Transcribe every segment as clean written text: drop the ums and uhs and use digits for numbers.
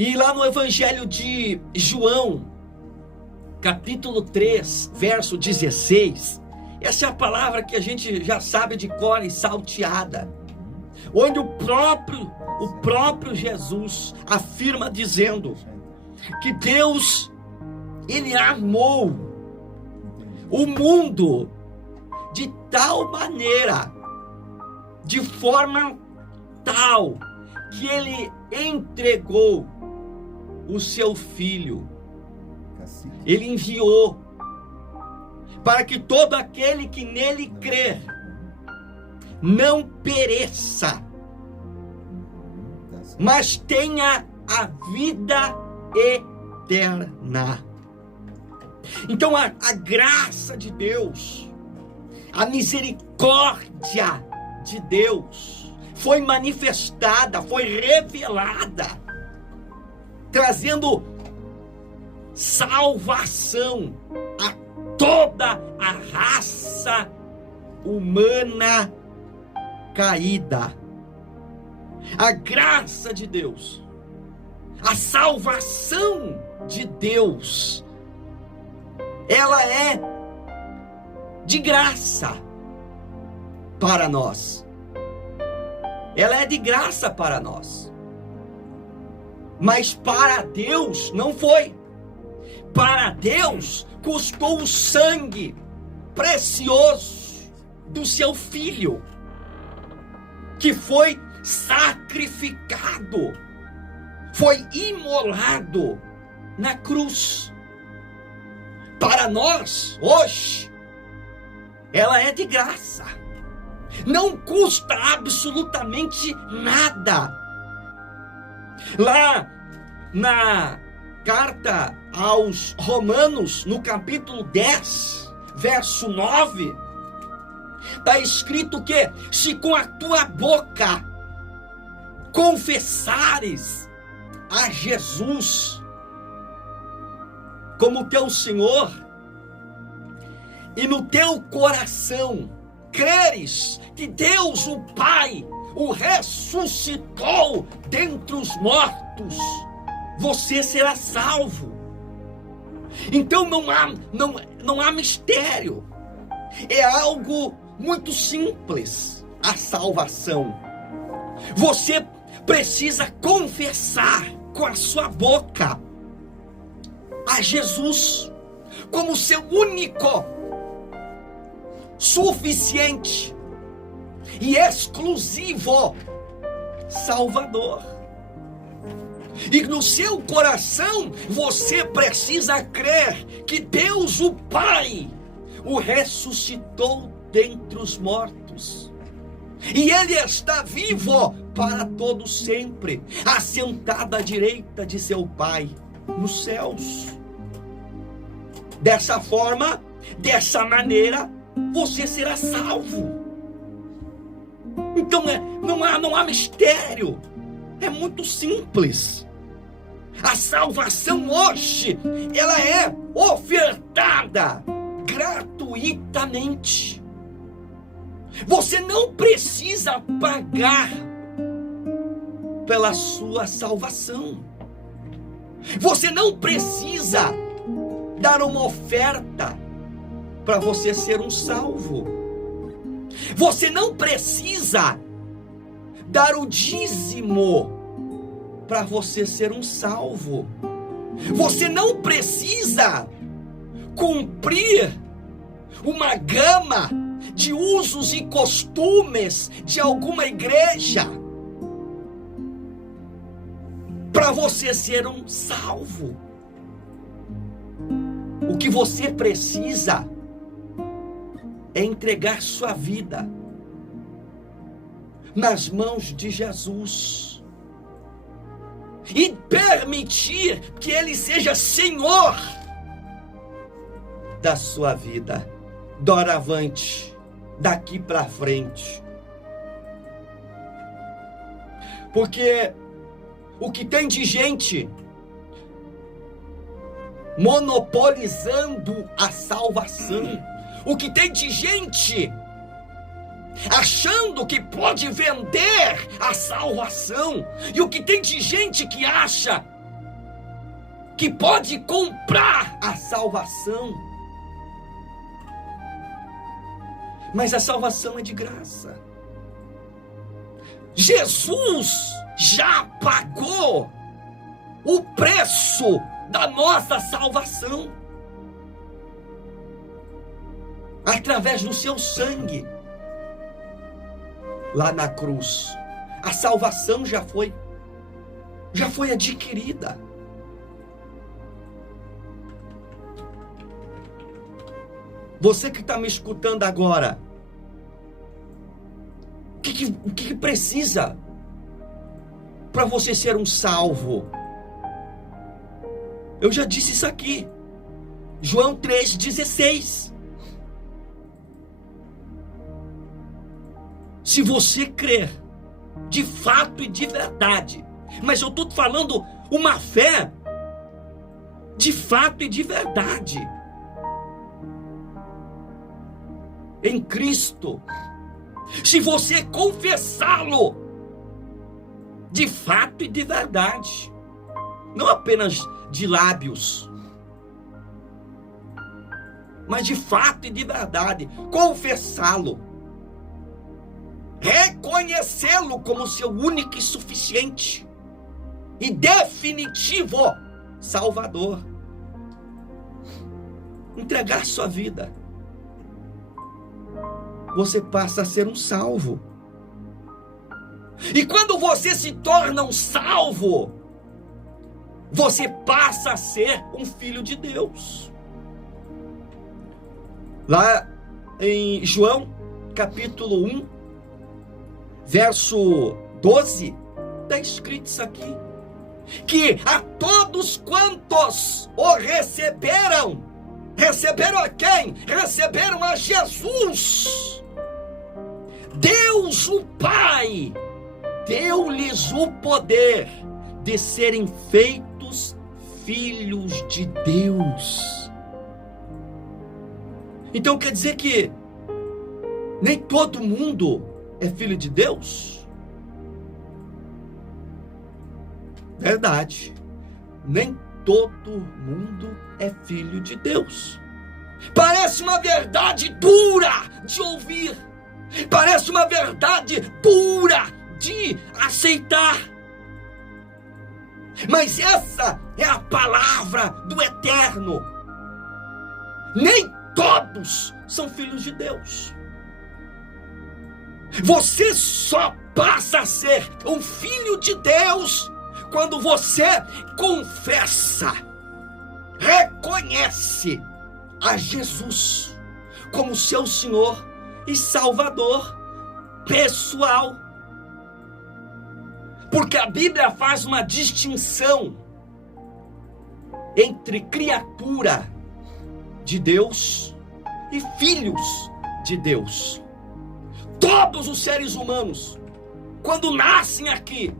E lá no Evangelho de João, capítulo 3, verso 16, essa é a palavra que a gente já sabe de cor e salteada, onde o próprio Jesus afirma dizendo que Deus, Ele amou o mundo de tal maneira, de forma tal, que Ele entregou o seu Filho. Ele enviou para que todo aquele que nele crer não pereça, mas tenha a vida eterna. Então a graça de Deus, a misericórdia de Deus foi manifestada, foi revelada, trazendo salvação a toda a raça humana caída. A graça de Deus, a salvação de Deus, ela é de graça para nós. Ela é de graça para nós. Mas para Deus não foi. Para Deus custou o sangue precioso do seu Filho, que foi sacrificado, foi imolado na cruz. Para nós, hoje, ela é de graça, não custa absolutamente nada. Lá na carta aos Romanos, no capítulo 10, verso 9, está escrito que se com a tua boca confessares a Jesus como teu Senhor, e no teu coração creres que Deus o Pai o ressuscitou dentre os mortos, você será salvo. Então não há mistério, é algo muito simples a salvação. Você precisa confessar com a sua boca a Jesus como seu único, suficiente e exclusivo Salvador. E no seu coração você precisa crer que Deus o Pai o ressuscitou dentre os mortos, e Ele está vivo para todo sempre, assentado à direita de seu Pai nos céus. Dessa forma, dessa maneira, você será salvo. Então não há mistério, é muito simples. A salvação hoje, ela é ofertada gratuitamente. Você não precisa pagar pela sua salvação. Você não precisa dar uma oferta para você ser um salvo. Você não precisa dar o dízimo para você ser um salvo. Você não precisa cumprir uma gama de usos e costumes de alguma igreja para você ser um salvo. O que você precisa é entregar sua vida nas mãos de Jesus e permitir que Ele seja Senhor da sua vida, doravante, daqui para frente. Porque o que tem de gente monopolizando a salvação, o que tem de gente achando que pode vender a salvação, e o que tem de gente que acha que pode comprar a salvação. Mas a salvação é de graça. Jesus já pagou o preço da nossa salvação através do seu sangue lá na cruz. A salvação já foi adquirida. Você que está me escutando agora, o que precisa para você ser um salvo? Eu já disse isso aqui, João 3,16. Se você crer de fato e de verdade, mas eu estou falando uma fé de fato e de verdade em Cristo. Se você confessá-lo de fato e de verdade, não apenas de lábios, mas de fato e de verdade, confessá-lo, reconhecê-lo como seu único e suficiente e definitivo Salvador, entregar sua vida, você passa a ser um salvo. E quando você se torna um salvo, você passa a ser um filho de Deus. Lá em João, capítulo 1, verso 12, está escrito isso aqui: que a todos quantos o receberam a quem? Receberam a Jesus. Deus o Pai deu-lhes o poder de serem feitos filhos de Deus. Então quer dizer que nem todo mundo é filho de Deus? Verdade, nem todo mundo é filho de Deus. Parece uma verdade dura de ouvir, parece uma verdade dura de aceitar, mas essa é a palavra do Eterno. Nem todos são filhos de Deus. Você só passa a ser um filho de Deus quando você confessa, reconhece a Jesus como seu Senhor e Salvador pessoal. Porque a Bíblia faz uma distinção entre criatura de Deus e filhos de Deus. Todos os seres humanos, quando nascem aqui,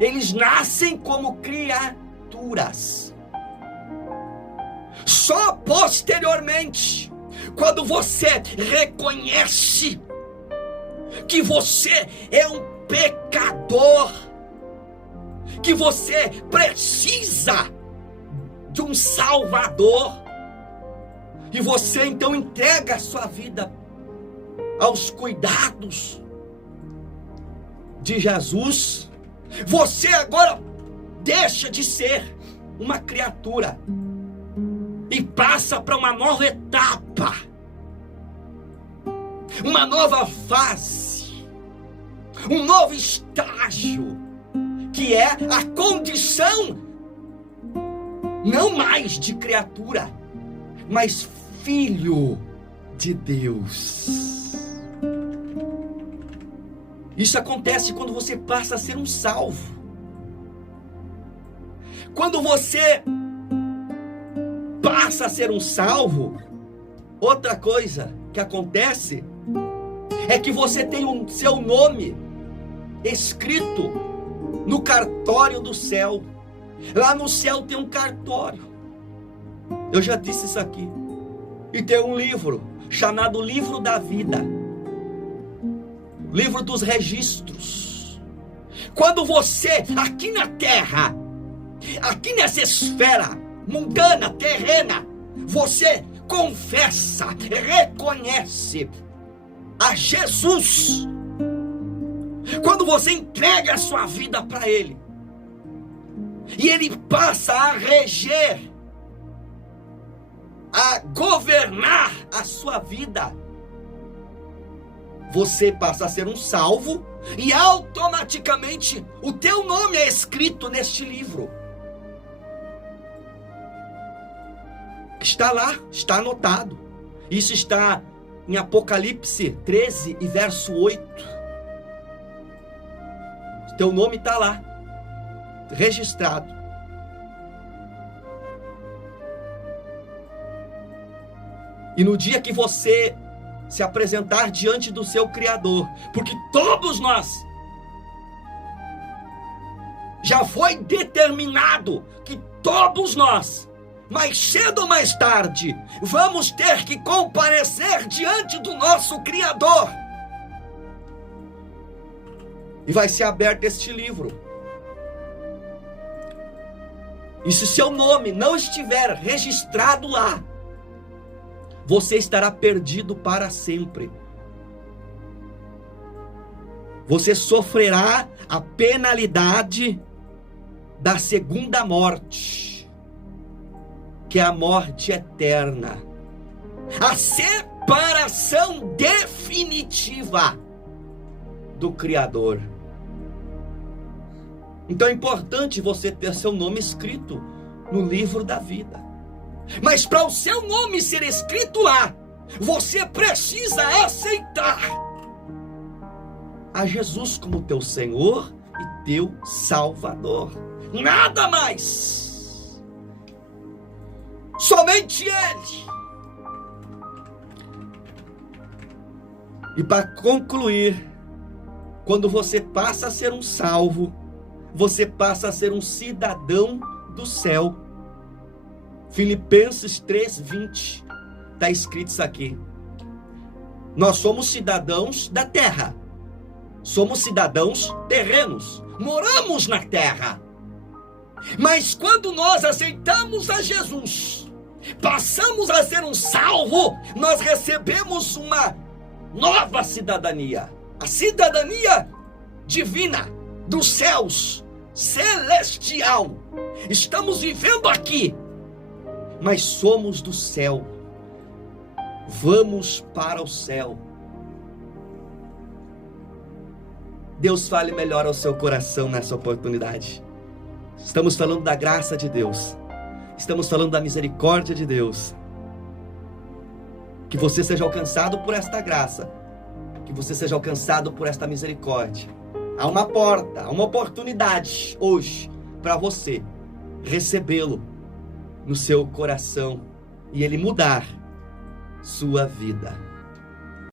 eles nascem como criaturas. Só posteriormente, quando você reconhece que você é um pecador, que você precisa de um Salvador, e você então entrega a sua vida aos cuidados de Jesus, você agora deixa de ser uma criatura e passa para uma nova etapa, uma nova fase, um novo estágio, que é a condição não mais de criatura, mas filho de Deus. Isso acontece quando você passa a ser um salvo. Quando você passa a ser um salvo, outra coisa que acontece é que você tem o seu nome escrito no cartório do céu. Lá no céu tem um cartório. Eu já disse isso aqui. E tem um livro chamado Livro da Vida, livro dos registros. Quando você aqui na terra aqui nessa esfera mundana, terrena, você confessa, reconhece a Jesus. Quando você entrega a sua vida para Ele, e Ele passa a reger, a governar a sua vida, você passa a ser um salvo, e automaticamente o teu nome é escrito neste livro. Está lá, está anotado. Isso está em Apocalipse 13 e verso 8. Teu nome está lá, registrado. E no dia que você se apresentar diante do seu Criador, porque todos nós, já foi determinado que todos nós, mais cedo ou mais tarde, vamos ter que comparecer diante do nosso Criador. E vai ser aberto este livro. E se seu nome não estiver registrado lá, você estará perdido para sempre. Você sofrerá a penalidade da segunda morte, que é a morte eterna, a separação definitiva do Criador. Então é importante você ter seu nome escrito no livro da vida. Mas para o seu nome ser escrito lá, você precisa aceitar a Jesus como teu Senhor e teu Salvador. Nada mais. Somente Ele. E para concluir, quando você passa a ser um salvo, você passa a ser um cidadão do céu. Filipenses 3:20, está escrito isso aqui. Nós somos cidadãos da terra, somos cidadãos terrenos, moramos na terra. Mas quando nós aceitamos a Jesus, passamos a ser um salvo, nós recebemos uma nova cidadania, a cidadania divina, dos céus, celestial. Estamos vivendo aqui, mas somos do céu. Vamos para o céu. Deus fale melhor ao seu coração nessa oportunidade. Estamos falando da graça de Deus. Estamos falando da misericórdia de Deus. Que você seja alcançado por esta graça. Que você seja alcançado por esta misericórdia. Há uma porta, há uma oportunidade hoje para você recebê-lo no seu coração e ele mudar sua vida.